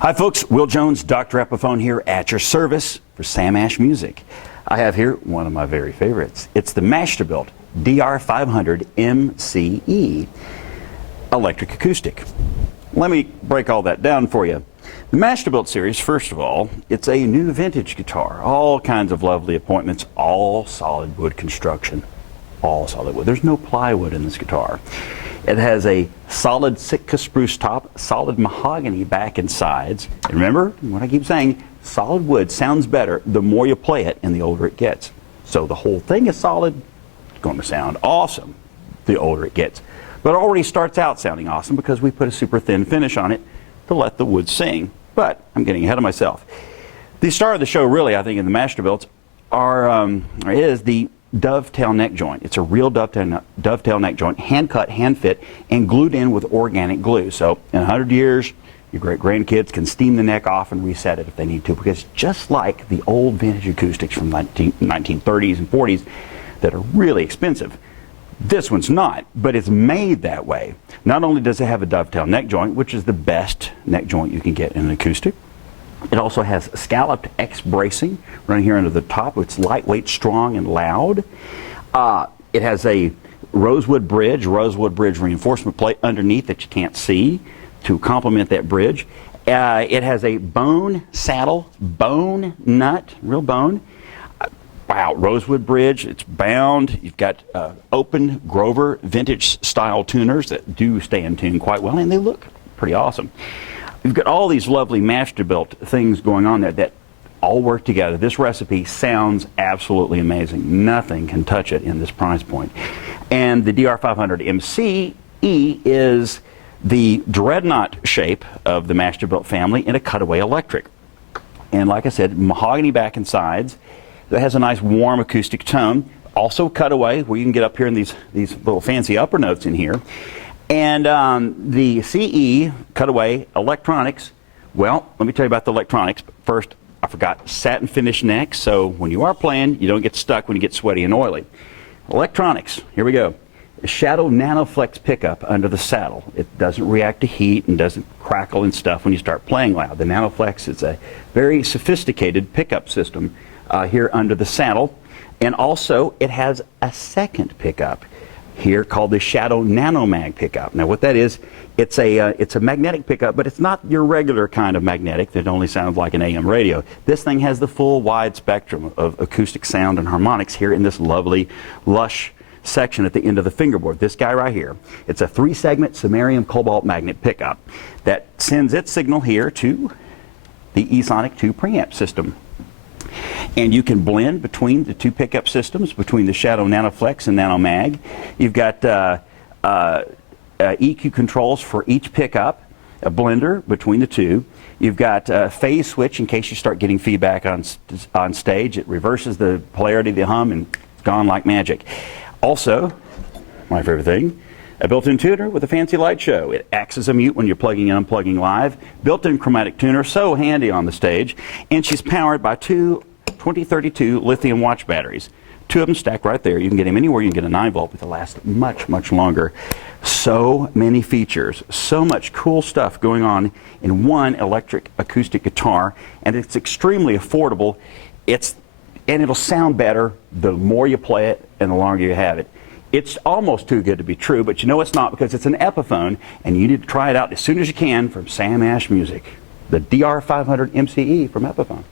Hi folks, Will Jones, Dr. Epiphone here at your service for Sam Ash Music. I have here one of my very favorites. It's the Masterbilt DR-500MCE Electric Acoustic. Let me break all that down for you. The Masterbilt series, first of all, it's a new vintage guitar. All kinds of lovely appointments, all solid wood construction. All solid wood. There's no plywood in this guitar. It has a solid Sitka spruce top, solid mahogany back and sides. And remember what I keep saying, solid wood sounds better the more you play it and the older it gets. So the whole thing is solid, it's going to sound awesome the older it gets. But it already starts out sounding awesome because we put a super thin finish on it to let the wood sing. But I'm getting ahead of myself. The star of the show really, I think, in the Masterbilts is the Dovetail neck joint. It's a real dovetail neck joint, hand cut, hand fit, and glued in with organic glue. So in 100 years, your great grandkids can steam the neck off and reset it if they need to, because just like the old vintage acoustics from 1930s and 40s that are really expensive, this one's not, but it's made that way. Not only does it have a dovetail neck joint, which is the best neck joint you can get in an acoustic, it also has scalloped X bracing running here under the top. It's lightweight, strong, and loud. It has a rosewood bridge reinforcement plate underneath that you can't see to complement that bridge. It has a bone saddle, bone nut, real bone. Wow, rosewood bridge, it's bound. You've got open Grover vintage style tuners that do stay in tune quite well, and they look pretty awesome. You've got all these lovely Masterbilt things going on there that all work together. This recipe sounds absolutely amazing. Nothing can touch it in this price point. And the DR-500MCE is the dreadnought shape of the Masterbilt family in a cutaway electric. And like I said, mahogany back and sides. That has a nice warm acoustic tone. Also cutaway, where you can get up here in these little fancy upper notes in here. And the CE cutaway electronics, well, let me tell you about the electronics. First, I forgot, satin finish neck, so when you are playing, you don't get stuck when you get sweaty and oily. Electronics, here we go. A Shadow Nano Flex pickup under the saddle. It doesn't react to heat and doesn't crackle and stuff when you start playing loud. The Nano Flex is a very sophisticated pickup system here under the saddle. And also, it has a second pickup here called the Shadow Nano Mag pickup. Now what that is, it's a magnetic pickup, but it's not your regular kind of magnetic that only sounds like an AM radio. This thing has the full wide spectrum of acoustic sound and harmonics here in this lovely lush section at the end of the fingerboard. This guy right here, it's a 3-segment samarium cobalt magnet pickup that sends its signal here to the eSonic 2 preamp system. And you can blend between the two pickup systems, between the Shadow Nano Flex and Nano Mag. You've got EQ controls for each pickup, a blender between the two. You've got a phase switch in case you start getting feedback on stage. It reverses the polarity of the hum and it's gone like magic. Also, my favorite thing, a built-in tuner with a fancy light show. It acts as a mute when you're plugging and unplugging live. Built-in chromatic tuner, so handy on the stage. And she's powered by two 2032 lithium watch batteries. 2 of them stacked right there. You can get them anywhere. You can get a 9-volt, but they'll last much, much longer. So many features, so much cool stuff going on in one electric acoustic guitar, and it's extremely affordable. And it'll sound better the more you play it and the longer you have it. It's almost too good to be true, but you know it's not, because it's an Epiphone, and you need to try it out as soon as you can from Sam Ash Music, the DR-500MCE from Epiphone.